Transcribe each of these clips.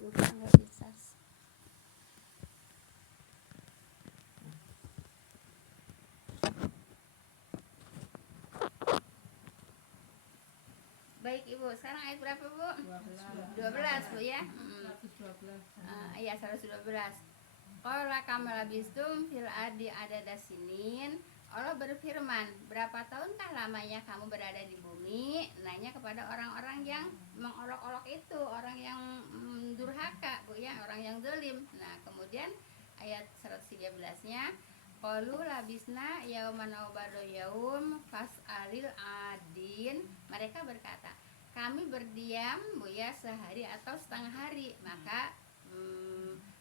lupa nggak bisa. Baik Ibu, sekarang ayat berapa Bu? 12 Bu ya. 112. Iya 112. Qala kam labistum fil ardi adada sinin. Allah berfirman, berapa tahunkah lamanya kamu berada di bumi? Nanya kepada orang-orang yang mengolok-olok itu, orang yang durhaka Bu ya, orang yang zalim. Nah, kemudian ayat 113-nya qalu labisna yauman aw ba'da yaum fas'alil adin. Mereka berkata, kami berdiam Bu ya sehari atau setengah hari, maka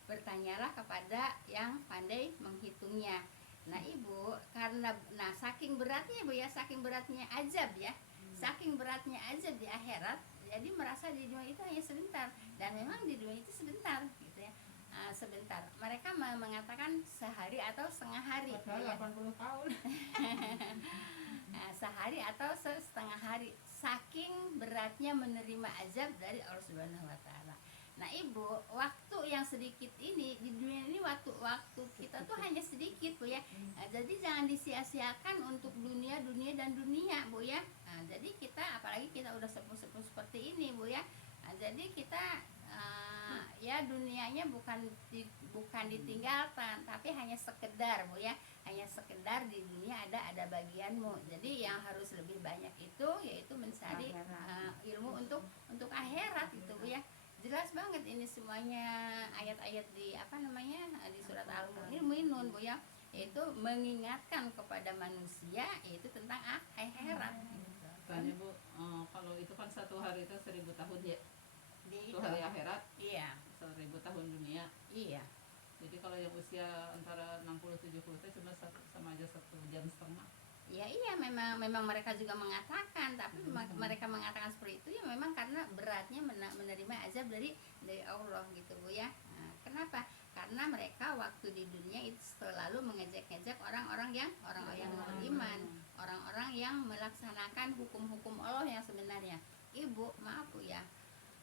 bertanyalah kepada yang pandai menghitungnya. Nah Ibu, karena saking beratnya Bu ya, saking beratnya azab ya, saking beratnya azab di akhirat, jadi merasa di dunia itu hanya sebentar, dan memang di dunia itu sebentar gitu ya. Sebentar. Mereka mengatakan sehari atau setengah hari. Padahal 80 tahun. Sehari atau setengah hari, saking beratnya menerima azab dari Allah Subhanahu wa taala. Nah Ibu, waktu yang sedikit ini di dunia ini, waktu kita tuh hanya sedikit Bu ya. Jadi jangan disia-siakan untuk dunia dan dunia Bu ya. Jadi kita, apalagi kita udah sepuh-sepuh seperti ini Bu ya. Jadi kita ya dunianya bukan ditinggalkan, tapi hanya sekedar Bu ya, hanya sekedar di dunia ada bagianmu. Jadi yang harus lebih banyak itu yaitu mencari ilmu untuk akhirat itu Bu ya. Jelas banget ini semuanya ayat-ayat di di surat Al-Mu'minun Bu ya, yaitu mengingatkan kepada manusia yaitu tentang akhirat. Tanya Bu, kalau itu kan satu hari itu 1000 tahun ya. Itu hari akhirat. Iya. 1000 tahun dunia. Iya. Jadi kalau yang usia antara 60-70 itu cuma sama aja 1,5 jam. Iya memang mereka juga mengatakan, tapi mereka mengatakan seperti itu ya memang karena beratnya menerima azab dari Allah gitu Bu ya. Kenapa? Karena mereka waktu di dunia itu selalu mengejek-ngejek orang-orang yang beriman, orang-orang yang melaksanakan hukum-hukum Allah yang sebenarnya. Ibu, maaf Bu ya,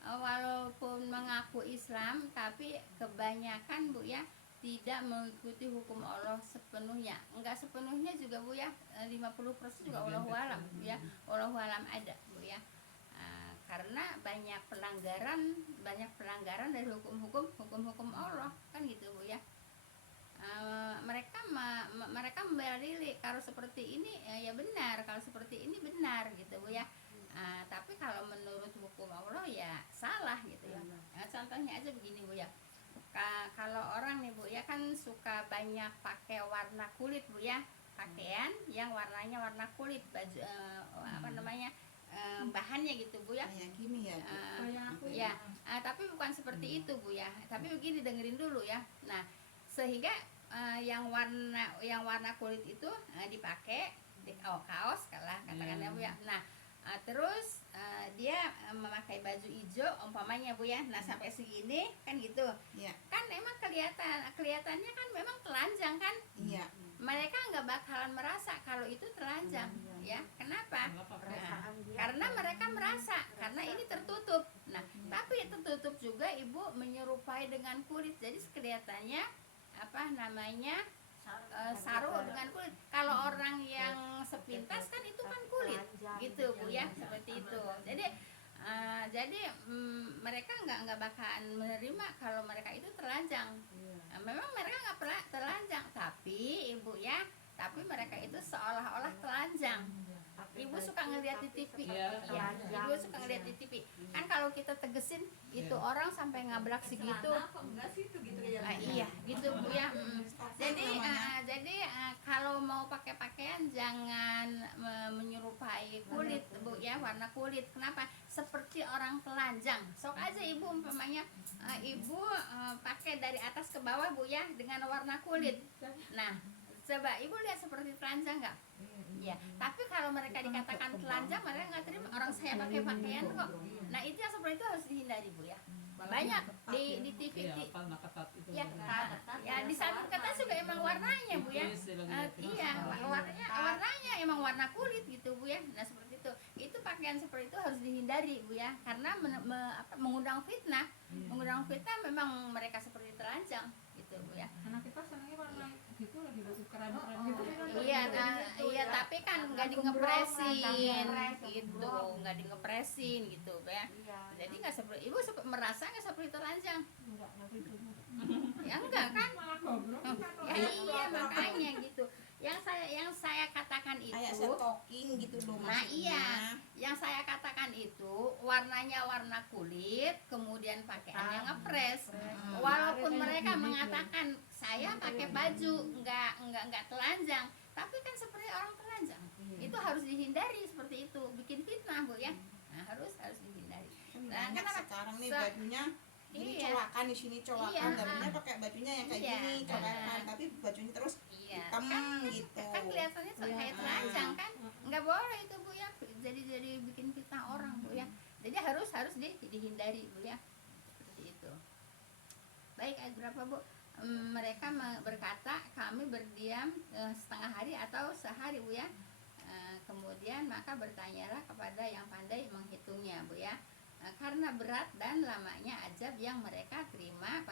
walaupun mengaku Islam tapi kebanyakan Bu ya tidak mengikuti hukum Allah sepenuhnya. Enggak sepenuhnya juga Bu ya, 50% juga Allahu alam Bu ya. Allahu alam ada Bu ya. Karena banyak pelanggaran dari hukum Allah kan gitu Bu ya. Mereka membela diri kalau seperti ini ya benar, kalau seperti ini benar gitu Bu ya. Tapi kalau menurut hukum Allah ya salah gitu ya. Contohnya aja begini Bu ya. Kalau orang nih Bu ya kan suka banyak pakai warna kulit Bu ya, pakaian yang warnanya warna kulit, baju bahannya gitu Bu ya. Kayak gini ya Bu. Ya, tapi bukan seperti itu Bu ya. Tapi begini, dengerin dulu ya. Nah, sehingga yang warna kulit itu dipakai di kaos kalah katakannya Bu ya. Nah, terus dia memakai baju hijau umpamanya Bu ya. Nah sampai segini kan gitu Iya. Kan emang kelihatannya kan memang telanjang kan. Iya. Mereka nggak bakalan merasa kalau itu telanjang ya. Kenapa? Karena mereka merasa karena ini tertutup. Nah tapi tertutup juga Ibu menyerupai dengan kulit, jadi kelihatannya sarung dengan kulit. Kalau orang yang sepintas kan itu kan kulit gitu Bu ya, seperti itu. Jadi mereka nggak bakalan menerima kalau mereka itu telanjang. Memang mereka nggak pernah telanjang, tapi Ibu ya, tapi mereka itu seolah-olah telanjang. Ibu suka ngeliat di TV ya, Ibu suka ngeliat di TV kan kalau kita tegesin itu orang sampai ngablak segitu. Iya gitu Bu ya. Jadi kalau mau pakai pakaian jangan menyerupai kulit Bu ya, warna kulit. Kenapa? Seperti orang telanjang. Sok aja Ibu umpamanya Ibu pakai dari atas ke bawah Bu ya dengan warna kulit. Nah coba Ibu lihat seperti telanjang nggak? Ya, tapi kalau mereka dikatakan telanjang, mereka nggak terima. Orang saya pakai pakaian kok. Nah itu yang seperti itu harus dihindari Bu ya. Banyak di TV. Ya di samping ketat juga emang warnanya Bu ya. Iya warnanya emang warna kulit gitu Bu ya. Nah seperti itu pakaian seperti itu harus dihindari Bu ya, karena mengundang fitnah. Mengundang fitnah memang mereka seperti telanjang gitu Bu ya. Anak kita senangnya warna gitu lagi keren-keren gitu. Iya, tapi kan nggak dingepresin gitu, nggak dingepresin gitu ya. Jadi nggak seperti ibu merasa nggak seperti telanjang? Enggak, tapi itu. Ya enggak kan? Malah goblok. Ya iya makanya gitu. Yang saya katakan itu kayak stocking gitu loh Nah maksudnya. iya, yang saya katakan itu warnanya warna kulit, kemudian pakaiannya ngepres. Walaupun mereka mengatakan saya pakai baju nggak telanjang, tapi kan seperti orang telanjang. Itu harus dihindari seperti itu, bikin fitnah Bu ya. Nah harus dihindari. Nah, Banyak kenapa? sekarang nih bajunya ini Iya. colakan, di sini colakan, Iya. tadinya pakai bajunya yang kayak Iya. gini colakan, tapi bajunya terus Iya, hitam gitu. kan kelihatannya kayak telanjang kan, nggak boleh itu Bu ya, jadi bikin fitnah orang Bu ya. Jadi harus dihindari Bu ya, seperti itu. Baik, ayat berapa Bu? Mereka berkata kami berdiam setengah hari atau sehari Bu ya. Kemudian maka bertanyalah kepada yang pandai menghitungnya Bu ya. Karena berat dan lamanya azab yang mereka terima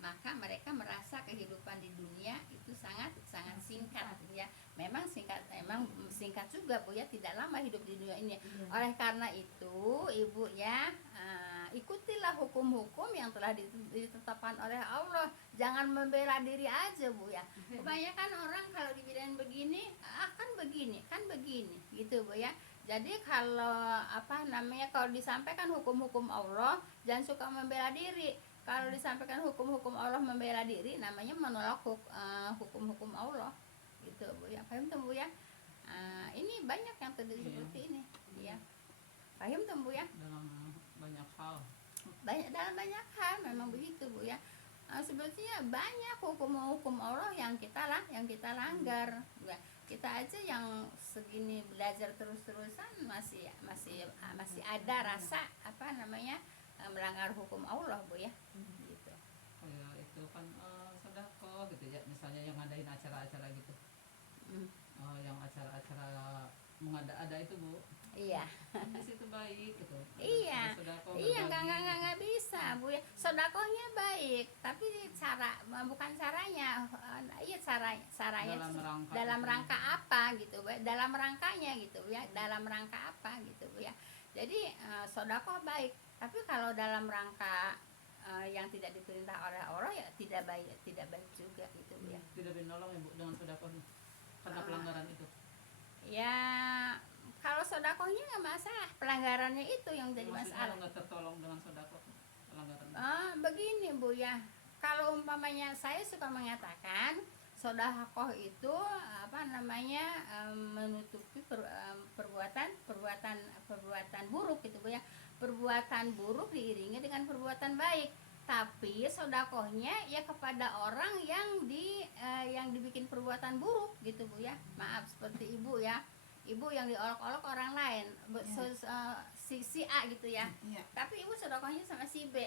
maka mereka merasa kehidupan di dunia itu sangat singkat ya. Memang singkat juga Bu ya, tidak lama hidup di dunia ini. Oleh karena itu Ibu ya, ikutilah hukum-hukum yang telah ditetapkan oleh Allah. Jangan membela diri aja Bu ya. Kebanyakan orang kalau dibilang begini, kan begini gitu Bu ya. Jadi kalau kalau disampaikan hukum-hukum Allah, jangan suka membela diri. Kalau disampaikan hukum-hukum Allah membela diri, namanya menolak hukum-hukum Allah. Gitu Bu ya. Paham tuh Bu ya? Ini banyak yang terjadi seperti ini, ya. Paham tuh Bu ya? Dalam banyak hal. Dalam banyak hal memang begitu Bu ya. Sebetulnya banyak hukum-hukum Allah yang kita langgar. Ya. Kita aja yang segini belajar terus-terusan masih ada rasa melanggar hukum Allah Bu ya. Gitu. Kayak itu kan sedekah gitu ya, misalnya yang ngadain acara-acara gitu. Yang acara-acara mengada-ada itu Bu. Iya. Di situ baik gitu. Iya. Sedekah, Iya, berbagi. nggak bisa Bu ya. Sedekahnya baik, tapi bukan caranya. Iya caranya dalam rangka apa gitu Bu. Dalam rangkanya gitu ya. Dalam rangka apa gitu Bu ya. Jadi sedekah baik, tapi kalau dalam rangka yang tidak diperintah oleh Allah ya tidak baik juga gitu Bu ya. Tidak menolong ya Bu dengan sedekah karena pelanggaran itu. Ya kalau sedekahnya nggak masalah, pelanggarannya itu yang jadi Maksudnya masalah. nggak tertolong dengan sedekah pelanggaran. Begini Bu ya, kalau umpamanya saya suka mengatakan sedekah itu menutupi perbuatan buruk gitu Bu ya. Perbuatan buruk diiringi dengan perbuatan baik. Tapi sedekahnya ya kepada orang yang dibikin perbuatan buruk gitu Bu ya. Maaf seperti Ibu ya. Ibu yang diolok-olok orang lain, si A gitu ya. Iya. Tapi Ibu sedekahnya sama si B.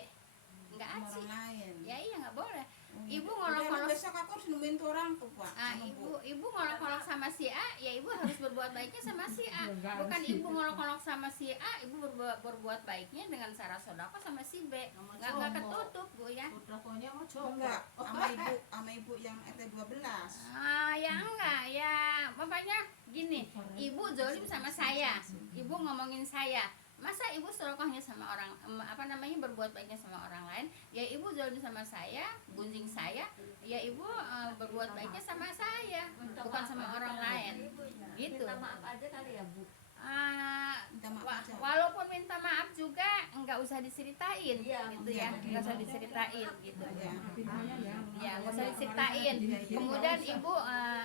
Enggak Sama asik. orang lain. Ya iya nggak boleh. Ibu Udah, ngolok-ngolok. besok aku harus nemuin tuh orang tuh Pak. sama Bu. Ibu ngolok-ngolok sama si A, ya Ibu harus berbuat baiknya sama si A. Bukan Ibu ngolok-ngolok sama si A, Ibu berbuat baiknya dengan cara sedekah sama si B. Nggak ketutup Bu ya. Sedekahnya mau coba. Enggak, sama ibu yang RT12. Ya enggak, ya makanya gini, Ibu zolim sama saya, Ibu ngomongin saya, masa Ibu sedekahnya sama orang berbuat baiknya sama orang lain, ya Ibu zolim sama saya, gunjing saya, ya Ibu berbuat baiknya sama saya, bukan sama orang lain, gitu. Minta maaf aja kali ya Bu. Minta maaf aja. Walaupun minta maaf juga nggak usah diceritain, Iya, gitu ya, nggak usah diceritain, gitu. Ya. Ya nggak usah diceritain. Kemudian Ibu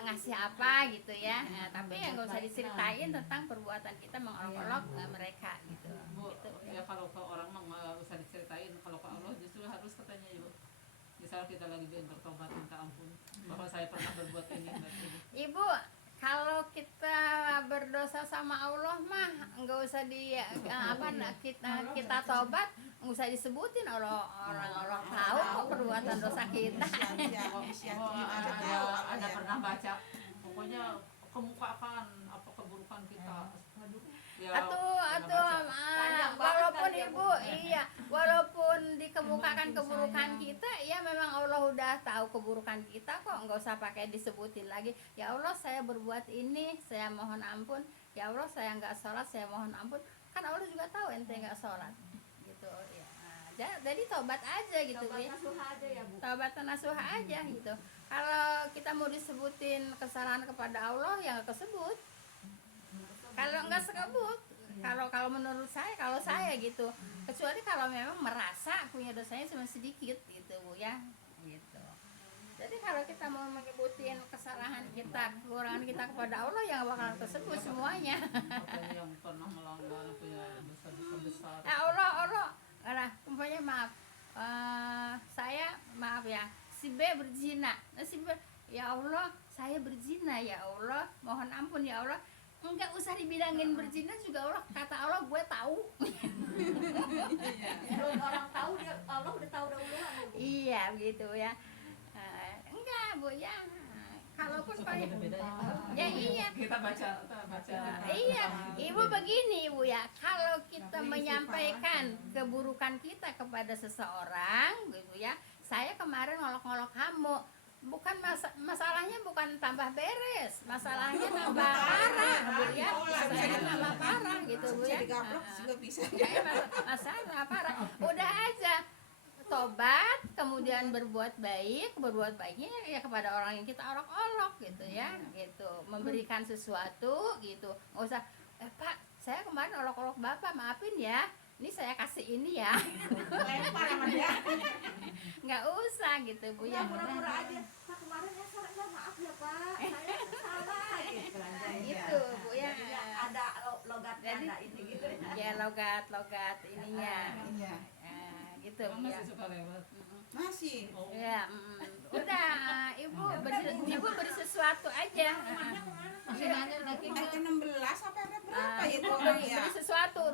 ngasih apa gitu ya, tapi ya nggak usah diceritain tentang perbuatan kita mengolok-olok mereka gitu. Bu, Gitu. ya kalau ke orang mah nggak usah diceritain, kalau ke Allah justru harus katanya Ibu. Misal kita lagi bertobat minta ampun bahwa saya pernah berbuat ini dan ini. Ibu, kalau kita berdosa sama Allah mah nggak usah kita tobat, nggak usah disebutin orang tahu kok perbuatan dosa kita. Ada pernah baca, pokoknya kemukakan apa keburukan kita. Aduh, Ya, atau Panjang banget walaupun kan ya, ibu iya walaupun dikemukakan keburukan kita ya memang Allah udah tahu keburukan kita kok, nggak usah pakai disebutin lagi. Ya Allah saya berbuat ini, saya mohon ampun. Ya Allah saya nggak sholat, saya mohon ampun. Kan Allah juga tahu ente nggak sholat gitu ya. Jadi tobat aja gitu Tobat ya. nasuha aja ya Bu. Taubat nasuha aja gitu. Kalau kita mau disebutin kesalahan kepada Allah ya nggak kesebut. Kalau nggak sekebut, kalau menurut saya, kalau saya gitu, kecuali kalau memang merasa punya dosanya cuma sedikit gitu Bu ya, gitu. Jadi kalau kita mau menyebutin kesalahan kita, kekurangan kita kepada Allah ya nggak bakal tersebut semuanya. Apanya yang pernah melanggar punya dosa-dosa besar. Allah, umpamanya maaf, saya maaf ya, si B berzina, si B, ya Allah saya berzina ya Allah, mohon ampun ya Allah. Enggak usah dibilangin berzina juga Allah, kata Allah gue tahu. Belum orang tahu dia Allah udah tahu dahuluan Bu. Iya begitu ya. Enggak Bu ya. Kalaupun ya iya. Kita baca. Iya, Ibu begini Ibu ya, kalau kita menyampaikan keburukan kita kepada seseorang gitu ya. Saya kemarin ngolok-ngolok kamu, bukan masalahnya bukan tambah beres, masalahnya tambah parah Bu ya. Masalahnya tambah parah gitu Bu Bisa ya. digaplok juga bisa. Masalah tambah parah. Udah aja tobat, kemudian berbuat baiknya ya kepada orang yang kita olok-olok gitu ya, gitu, memberikan sesuatu gitu, nggak usah Pak saya kemarin olok-olok Bapak maafin ya, ini saya kasih ini ya. Lempar sama dia. Nggak usah gitu Bu ya. Ya pura-pura aja. Pak kemarin ya salah maaf ya Pak. Saya salah gitu aja. Gitu Bu ya. Jadinya ada logatnya Jadi, ada ini gitu. ya logat ininya Iya. gitu Bu ya. Masih suka lewat. Masih. Oh. Ya, udah ibu beri sesuatu aja. Masih nanya lagi. RT 16 apa RT berapa ya itu Ibu orang beri, ya? beri sesuatu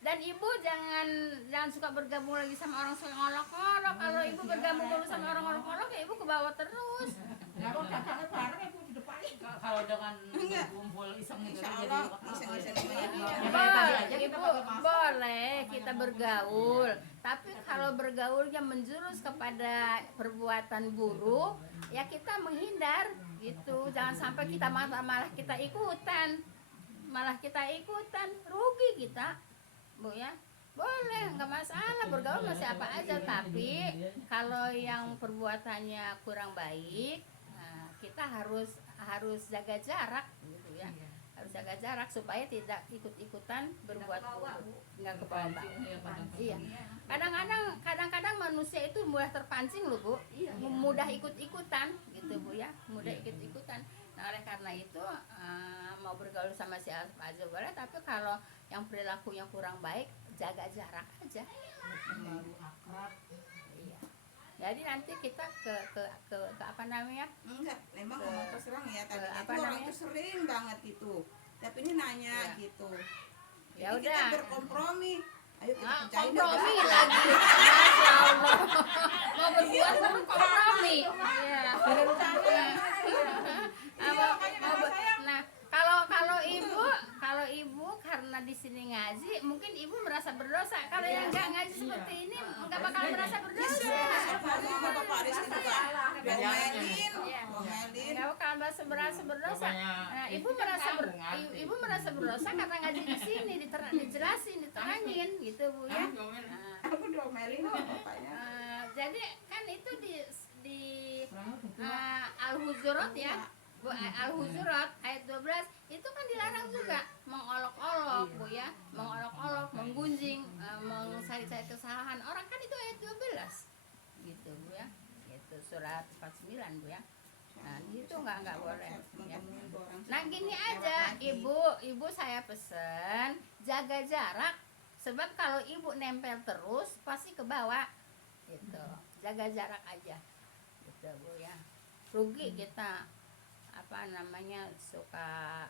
dan ibu jangan suka bergabung lagi sama orang suka ngolok-ngolok. Kalau ibu bergabung dulu sama orang ngolok-ngolok ya ibu ke bawah terus. Ya kok datangnya bareng ya Bu di depan. Kalau dengan Enggak. kumpul iseng gitu Insya jadi Allah iseng-iseng aja. Boleh, ibu boleh kita bergaul. Tapi kalau bergaulnya menjurus kepada perbuatan buruk, ya kita menghindar gitu. Jangan sampai kita malah kita ikutan. Malah kita ikutan, rugi kita. Bu ya. Boleh, nggak masalah, bergaul masih apa aja. Tapi kalau yang perbuatannya kurang baik, nah, kita harus jaga jarak gitu ya. Harus jaga jarak supaya tidak ikut-ikutan berbuat buruk. Nggak ke bawah. Iya. Kadang-kadang manusia itu mudah terpancing loh Bu, mudah ikut-ikutan gitu Bu ya, mudah ikut-ikutan. Nah oleh karena itu mau bergaul sama siapa aja boleh, tapi kalau yang perilakunya kurang baik jaga jarak aja. Baru akrab. Iya. Jadi nanti kita ke apa namanya? Enggak, memang ngomong terus terang ya tadi apa itu orang namanya? itu sering banget gitu. Tapi ini nanya Iya. gitu. Ya Jadi kita udah. berkompromi. Ayo kita pecahin Kompromi deh. lagi. Masya Allah. Mau berbuat kompromi. Iya. Nah, kalau ibu karena di sini ngaji, mungkin ibu merasa berdosa. Kalau yang nggak ngaji seperti ini nggak bakal merasa berdosa. Sama Bapak Aris juga ngomelin, Iya. ngomelin. Nggak bakal merasa berdosa. Nah, ibu merasa berdosa karena ngaji di sini, dijelasin, diterangin, gitu Bu ya. Nah, Aku diomelin sama bapaknya. jadi kan itu di Al-Hujurat ya. Bu, Al-Hujurat ayat 12 itu kan dilarang juga mengolok-olok Bu ya, mengolok-olok, menggunjing, mencari-cari kesalahan orang, kan itu ayat 12 gitu Bu ya, itu surat 49 Bu ya. Nah itu nggak boleh ya. Nah gini aja ibu saya pesen jaga jarak, sebab kalau ibu nempel terus pasti ke bawah gitu, jaga jarak aja gitu Bu ya, rugi kita apa namanya suka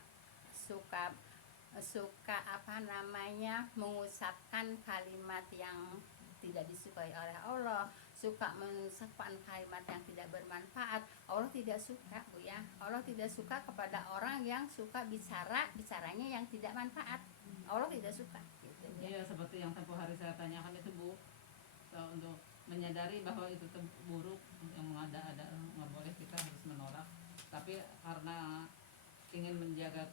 apa namanya mengusapkan kalimat yang tidak disukai oleh Allah, suka mensepan kalimat yang tidak bermanfaat. Allah tidak suka, Bu ya. Allah tidak suka kepada orang yang suka bicaranya yang tidak manfaat. Allah tidak suka gitu, Bu ya. Iya, seperti yang tempoh hari saya tanyakan itu, Bu. Untuk menyadari bahwa itu buruk, yang mengada-ada, nggak boleh, kita harus menolak. Tapi karena ingin menjaga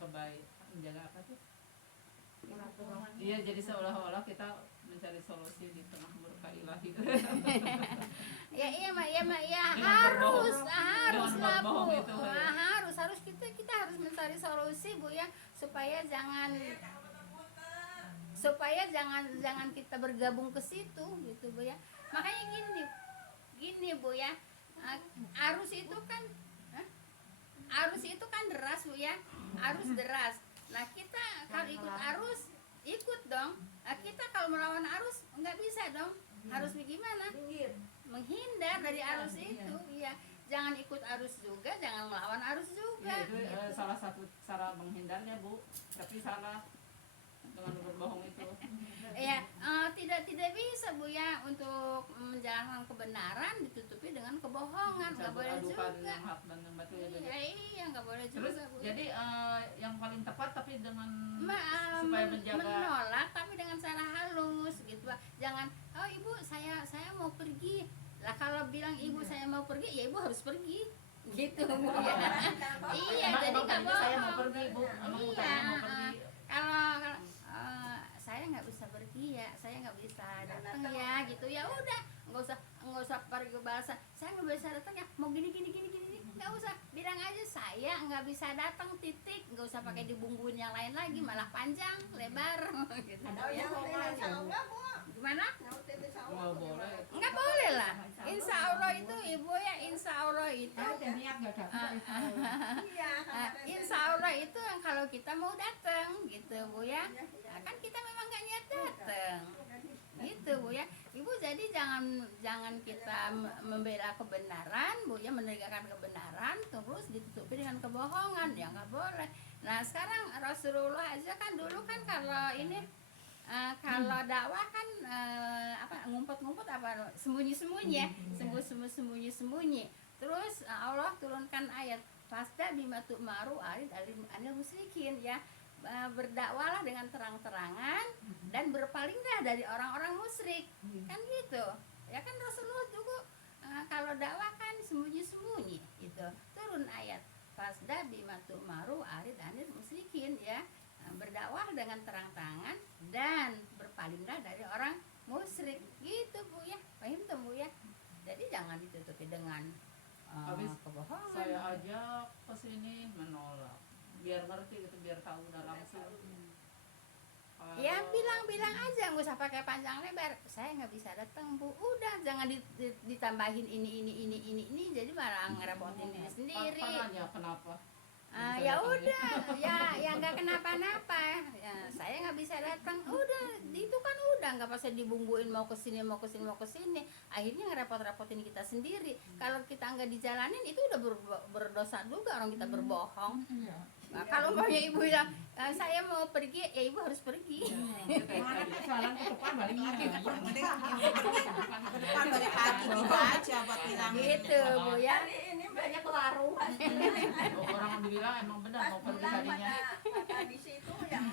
menjaga apa tuh? Iya, jadi seolah-olah kita mencari solusi di tengah murka ilahi. Iya, Dengan harus lah, Bu. berbohong itu, ya. Harus kita harus mencari solusi, Bu ya, supaya jangan kita bergabung ke situ gitu, Bu ya. Makanya gini Bu ya, arus itu kan deras, Bu ya, arus deras. Nah, kita kalau ikut arus, ikut dong. Nah, kita kalau melawan arus nggak bisa dong. Harus bagaimana? Menghindar dari arus itu, ya. Jangan ikut arus juga, jangan melawan arus juga. Iya, itu salah satu cara menghindarnya, Bu. Tapi salah dengan berbohong itu. Ya, tidak bisa, Bu ya, untuk menjalankan kebenaran ditutupi dengan kebohongan, nggak boleh Adukan juga. yang hak dan yang batil ya, jadi. Iya, nggak boleh Terus juga, Bu. jadi yang paling tepat tapi dengan Ma- supaya men- menjaga menolak tapi dengan cara halus gitu, Pak. Jangan, oh Ibu saya mau pergi. Lah kalau bilang Ibu saya mau pergi, ya Ibu harus pergi. Gitu, Bu ya. Iya, Emang jadi nggak tadinya saya mau bohong. pergi, Bu. Emang Iya, saya mau pergi. kalau saya nggak bisa pergi ya, saya nggak bisa datang ya, gitu ya udah, nggak usah pergi bahasa saya nggak bisa datang ya, mau gini, nggak usah, bilang aja saya nggak bisa datang, titik, nggak usah pakai dibumbuin yang lain lagi, malah panjang lebar gitu. Gimana? Nggak boleh. Nggak boleh lah, insya Allah itu Ibu ya, insya Allah itu insya Allah itu yang kalau kita mau datang gitu, Bu ya. Nah, kan kita memang nggak niat datang gitu, Bu ya. Ibu jadi jangan kita membela kebenaran, Bu ya, menegakkan kebenaran terus ditutupi dengan kebohongan, ya nggak boleh. Nah, sekarang Rasulullah aja kan dulu kan kalau ini kalau dakwah kan ngumpet-ngumpet apa sembunyi-sembunyi ya, sembunyi. Terus Allah turunkan ayat fasda bima tu'maru anil musyrikin ya. Berdakwalah dengan terang-terangan dan berpalinglah dari orang-orang musyrik. Kan gitu. Ya kan Rasulullah juga kalau dakwah kan sembunyi-sembunyi gitu. Turun ayat fasda bima tu'maru anil musyrikin ya. Berdakwah dengan terang-terangan dan berpalinglah dari orang musyrik gitu, Bu ya. Paham tuh, Bu ya. Jadi jangan ditutupi dengan Habis kebohongan. saya ajak ke sini menolak. Biar ngerti gitu, biar tahu udah langsung. Ya bilang aja, nggak usah pakai panjang lebar. Saya nggak bisa datang, Bu. Udah, jangan ditambahin ini, jadi malah ngerepotin diri sendiri. Tanya kenapa? Ya udah, ya nggak kenapa-napa. Ya, saya nggak bisa datang. Udah, itu kan udah nggak pasal dibumbuin mau kesini. Akhirnya ngerepot-repotin kita sendiri. Kalau kita nggak dijalanin itu udah berdosa juga orang kita berbohong. Nah, kalau maunya Ibu bilang saya mau pergi, ya Ibu harus pergi. Salah ke depan balik lagi. Depan balik lagi gitu aja buat bilang. Gitu, Bu ya. Ini banyak warung. Orang dibilang emang benar mau pergi tadinya. Di situ yang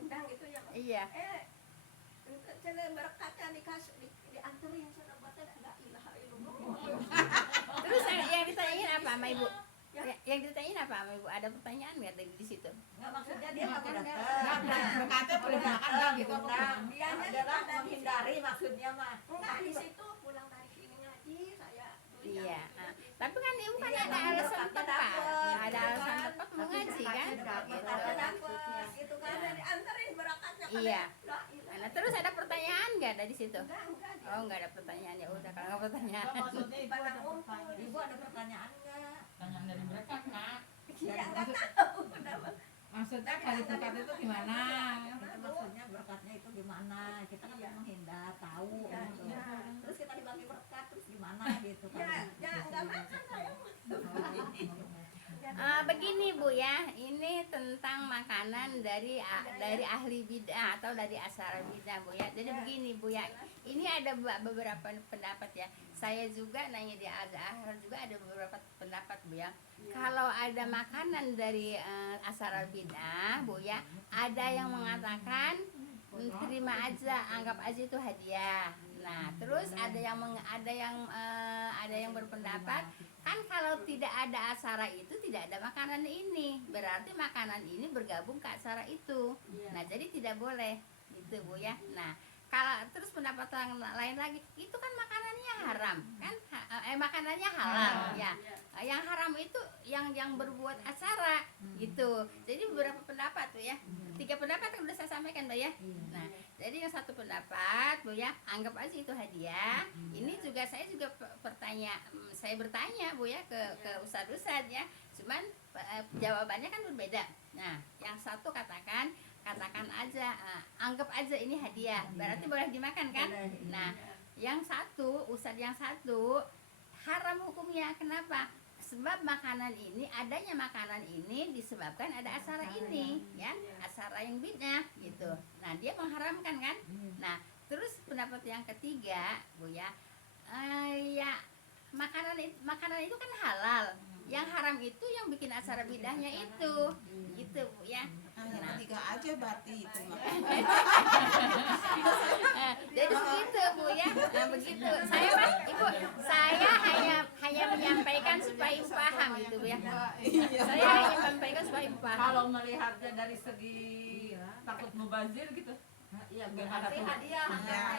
undang itu yang Iya. Saya berkata dianterin sana baca enggak ilaha illallah. Terus yang ditanyain apa sama Ibu? Yang ditanyain apa sama Ibu? Ada pertanyaan nggak di situ? Enggak, maksudnya dia nggak mau datang. Berkata boleh makan nggak gitu. Dia adalah menghindari maksudnya mah. Enggak, di situ pulang dari sini ngaji saya. Iya. Tapi kan Ibu kan ada alasan tepat. Ada alasan tepat mau ngaji kan? Berkatnya dapat gitu kan, dianterin berangkatnya. Iya. Nah, terus ada pertanyaan nggak dari situ? Enggak. Oh, nggak ada pertanyaan, ya udah kalau nggak pertanyaan. Maksudnya ibu ada pertanyaan. Ibu ada pertanyaan enggak? Tanyaan dari mereka, Kak. Iya, enggak tahu. Maksudnya kali berkat itu gimana? Itu maksudnya berkatnya itu gimana? Kita kan menghindar, tahu gitu. Terus kita dibagi berkat terus gimana gitu kan. Ya enggak makan saya. Ya Begini Bu ya, ini tentang makanan dari ahli bid'ah atau dari asaran bid'ah Bu ya. Jadi begini Bu ya, ini ada beberapa pendapat ya. Saya juga nanya di Al-Azhar juga ada beberapa pendapat Bu ya. Kalau ada makanan dari asaran bid'ah Bu ya, ada yang mengatakan terima aja, anggap aja itu hadiah. Nah, terus ada yang berpendapat kan kalau tidak ada aksara itu tidak ada makanan ini, berarti makanan ini bergabung ke aksara itu. Nah, jadi tidak boleh gitu Bu ya. Nah, kalau terus pendapat yang lain lagi, itu kan makanannya haram kan, makanannya halal ya. Yang haram itu yang berbuat aksara gitu. Jadi beberapa pendapat tuh ya, 3 pendapat yang udah saya sampaikan Bu ya. Nah, jadi yang satu pendapat Bu ya, anggap aja itu hadiah. Ini juga saya bertanya Bu ya ke ustadz ya, cuman jawabannya kan berbeda. Nah, yang satu katakan aja, anggap aja ini hadiah, berarti boleh dimakan kan. Nah, yang satu, ustadz yang satu haram hukumnya. Kenapa? Sebab adanya makanan ini disebabkan ada aksara ini ya, aksara yang bid'ah gitu. Nah, dia mengharamkan kan. Nah, terus pendapat yang ketiga Bu ya, ya makanan itu kan halal. Yang haram itu yang bikin aksara bid'ahnya itu gitu Bu ya. Yang ketiga aja berarti itu Jadi begitu Bu ya. Nah, begitu. Saya Pak, Ibu, saya hanya menyampaikan supaya Ibu paham gitu Bu ya. Saya hanya menyampaikan supaya Ibu paham. Kalau melihatnya dari segi takut mubazir gitu, Iya, gimana berarti tuh? hadiah.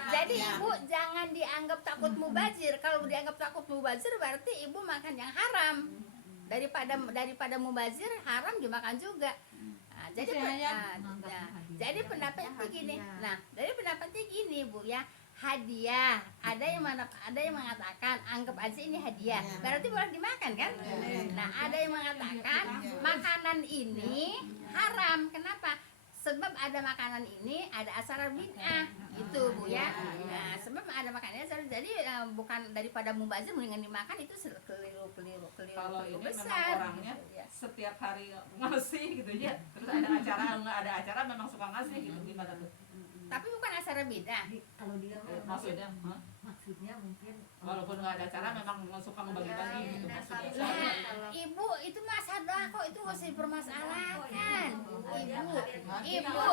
Jadi Ibu jangan dianggap takut mubazir. Kalau dianggap takut mubazir berarti Ibu makan yang haram. Daripada mubazir, haram dimakan juga. Nah, jadi pendapatnya gini. Nah, dari pendapatnya gini Bu ya, hadiah. Ada yang mengatakan anggap aja ini hadiah, berarti boleh dimakan kan? Nah, ada yang mengatakan makanan ini haram. Kenapa? Sebab ada makanan ini ada aksara bid'ah gitu Bu ya. Nah, sebab ada makanannya, jadi bukan daripada mubazir mendingan dimakan, itu keliru Kalau ini memang besar. orangnya Ya. setiap hari ngasih gitu ya, terus ada acara nggak ada acara memang suka ngasih gitu, gimana tuh? Tapi bukan aksara bid'ah. Kalau dia Maksudnya, maksudnya mungkin walaupun nggak ada acara memang suka membagi-bagi gitu maksudnya. Nah, Ibu itu masalah kok, itu nggak usah dipermasalahkan. Ibu,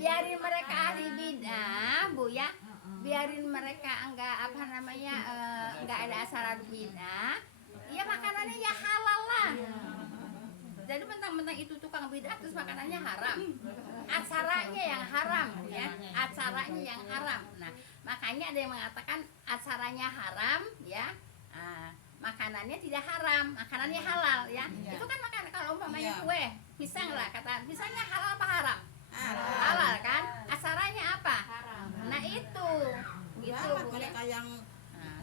biarin mereka ahli bid'ah Bu ya, biarin mereka enggak ada aksara bid'ah, ya makanannya ya halal lah. Jadi mentang-mentang itu tukang bid'ah terus makanannya haram, aksaranya yang haram ya, aksaranya yang haram. Nah, makanya ada yang mengatakan aksaranya haram ya, makanannya tidak haram, makanannya halal ya. Itu kan makanan, kalau umpamanya kue pisang lah, kata pisangnya halal apa haram? Halal kan, aksaranya apa? Nah, itu gitu Bu, ya. mereka yang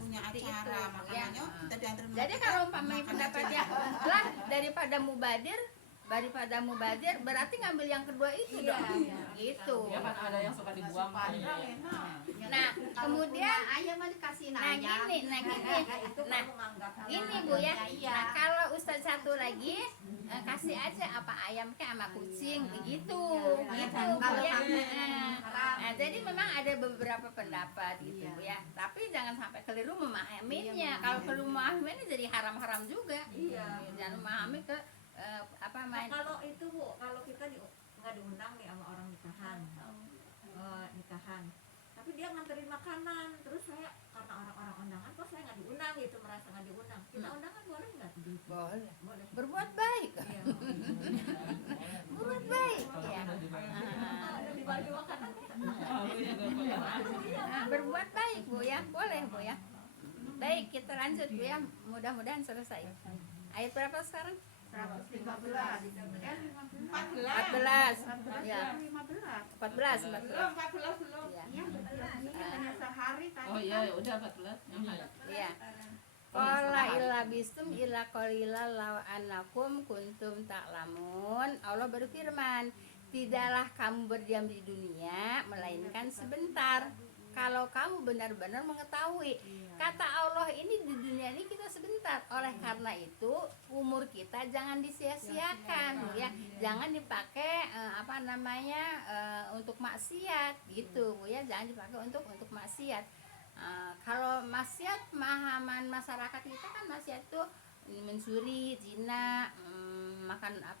punya seperti acara itu, makanannya ya. kita diantar Jadi kalau umpamanya pendapatnya lah daripada mubazir berarti ngambil yang kedua itu dong. Gitu. Ya kan ada yang suka dibuang. Nah, kemudian ayam mah dikasihin nah ayam. gini. Nah, ini Bu ya. Nah, kalau Ustaz satu lagi kasih aja apa ayam kayak sama kucing begitu. Gitu Bu ya. Nah, jadi memang ada beberapa pendapat gitu Bu ya. Tapi jangan sampai keliru memahaminya. Kalau keliru memahaminya jadi haram-haram juga. Jangan memahami ke Nah, kalau itu Bu, kalau kita nggak diundang nih sama orang nikahan, tapi dia nganterin makanan, terus saya karena orang-orang undangan kok saya nggak diundang gitu, merasa nggak diundang. Kita undangan boleh nggak? boleh. Berbuat baik. Iya. Berbuat baik ya. Dibagi makanan. Berbuat baik Bu ya, boleh Bu ya. Baik, kita lanjut Bu ya, mudah-mudahan selesai. Ayat berapa sekarang? 115. 14 ya. 14 belum. ya. Iya, ini hanya sehari tadi. Oh iya, ya udah 14. Iya. Qala illa bistum illa qalila law annakum kuntum ta'lamun. Allah berfirman, tidaklah kamu berdiam di dunia melainkan sebentar. kalau kamu benar-benar mengetahui kata Allah ini di dunia ini kita sebentar. Oleh karena itu umur kita jangan disia-siakan ya. Jangan dipakai untuk maksiat gitu Bu ya. Jangan dipakai untuk maksiat. Kalau maksiat, pemahaman masyarakat kita kan maksiat itu mencuri, zina,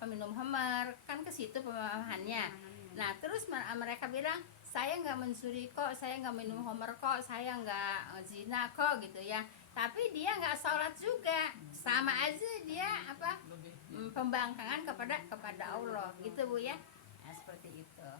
minum khamar, kan ke situ pemahamannya. Nah terus mereka bilang saya nggak mencuri kok, saya nggak minum khamar kok, saya nggak zina kok gitu ya. Tapi dia nggak sholat juga, sama aja dia pembangkangan kepada Allah gitu Bu ya. Nah, seperti itu.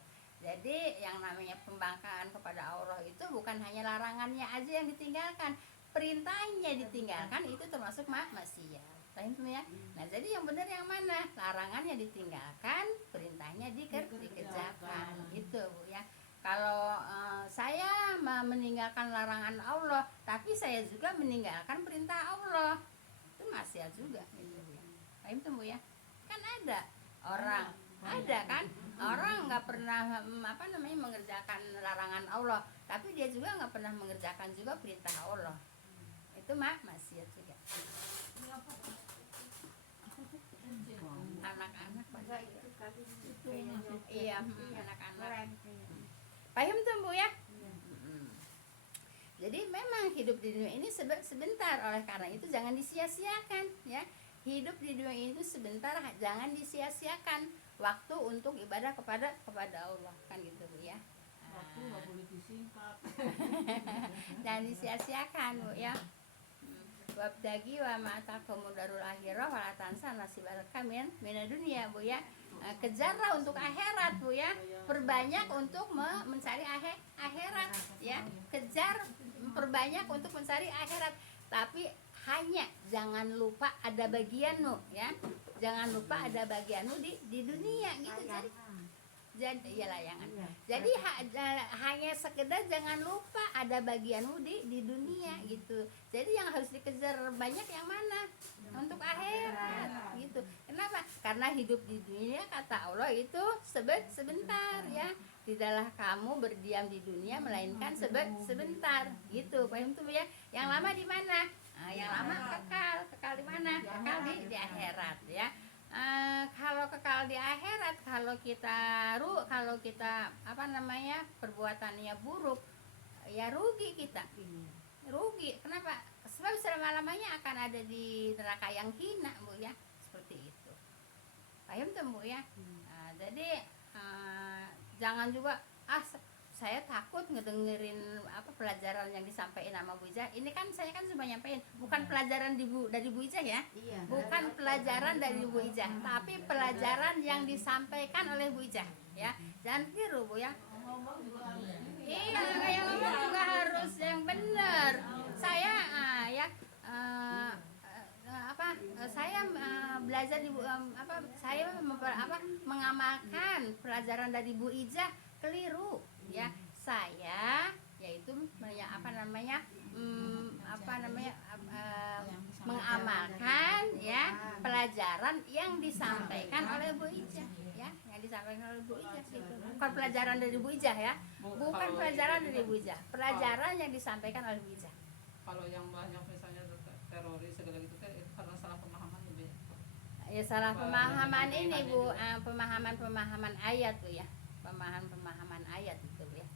Jadi yang namanya pembangkangan kepada Allah itu bukan hanya larangannya aja yang ditinggalkan, perintahnya ditinggalkan itu termasuk maksiat. Paham ya? Nah, jadi yang benar yang mana? Larangannya ditinggalkan, perintahnya dikerjakan. Gitu, Bu ya. Kalau saya meninggalkan larangan Allah, tapi saya juga meninggalkan perintah Allah, itu maksiat juga gitu ya. Paham tuh Bu ya? Kan ada orang orang nggak pernah mengerjakan larangan Allah, tapi dia juga nggak pernah mengerjakan juga perintah Allah. Itu maksiat juga. Anak-anak iya, anak-anak. Paham tuh Bu ya? Jadi memang hidup di dunia ini sebentar, oleh karena itu jangan disia-siakan ya. Hidup di dunia ini sebentar, jangan disia-siakan waktu untuk ibadah kepada Allah kan gitu Bu ya. Waktu nggak boleh disingkat. Jangan disia-siakan Bu ya. Wabdagi wa ma'atakumud darul akhirah wa la tansa nasibaka minad dunya Bu ya. Kejarlah untuk akhirat Bu ya. Perbanyak untuk mencari akhirat ya. Kejar perbanyak untuk mencari akhirat. Tapi hanya jangan lupa ada bagianmu ya. Jangan lupa ada bagianmu di dunia gitu. Jadi ya layangan. Jadi hanya sekedar jangan lupa ada bagianmu di dunia gitu. Jadi yang harus dikejar banyak yang mana? Untuk akhirat gitu. Kenapa? Karena hidup di dunia kata Allah itu sebentar ya. Tidaklah kamu berdiam di dunia melainkan sebentar gitu. Paham tuh ya? Yang lama di mana? Yang lama kekal di mana? Kekal di akhirat ya. Kalau kekal di akhirat, kalau kita perbuatannya buruk, ya rugi kita. Rugi. Kenapa? Sebab selama-lamanya akan ada di neraka yang hina Bu ya. Seperti itu. Paham tuh Bu ya? Jadi jangan juga saya takut ngedengerin pelajaran yang disampaikan sama Bu Ijah. Ini kan saya kan cuma nyampein, bukan pelajaran dari Bu Ijah ya. Bukan pelajaran dari Bu Ijah, tapi pelajaran yang disampaikan oleh Bu Ijah ya. Jangan tiru Bu ya. Iya, yang ngomong juga harus yang benar. Saya saya belajar di saya mengamalkan pelajaran dari Bu Ijah keliru ya. Saya yaitu mengamalkan ya pelajaran yang disampaikan oleh Bu Ijah ya, yang disampaikan oleh Bu Ijah gitu. Bukan pelajaran dari Bu Ijah ya. Bukan pelajaran dari Bu Ijah, pelajaran yang disampaikan oleh Bu Ijah. Kalau yang banyak misalnya teroris segala gitu kan itu karena salah pemahaman lebih. Ya salah pemahaman ini Bu, pemahaman ayat Bu ya. Pemahaman ayat itu Bu ya.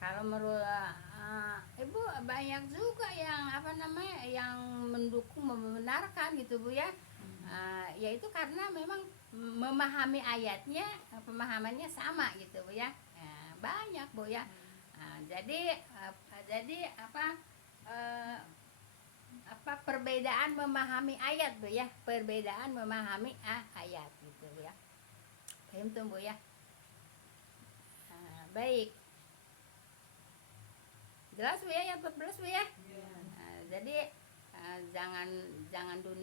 Kalau menurut Ibu banyak juga yang yang mendukung membenarkan gitu Bu ya. Yaitu karena memang memahami ayatnya, pemahamannya sama gitu Bu ya. Banyak Bu ya. Jadi perbedaan memahami ayat Bu ya, perbedaan memahami ayat gitu Bu ya. Paham tuh Bu ya. Baik, jelas Bu ya, yang 14 Bu ya. Jadi jangan dunia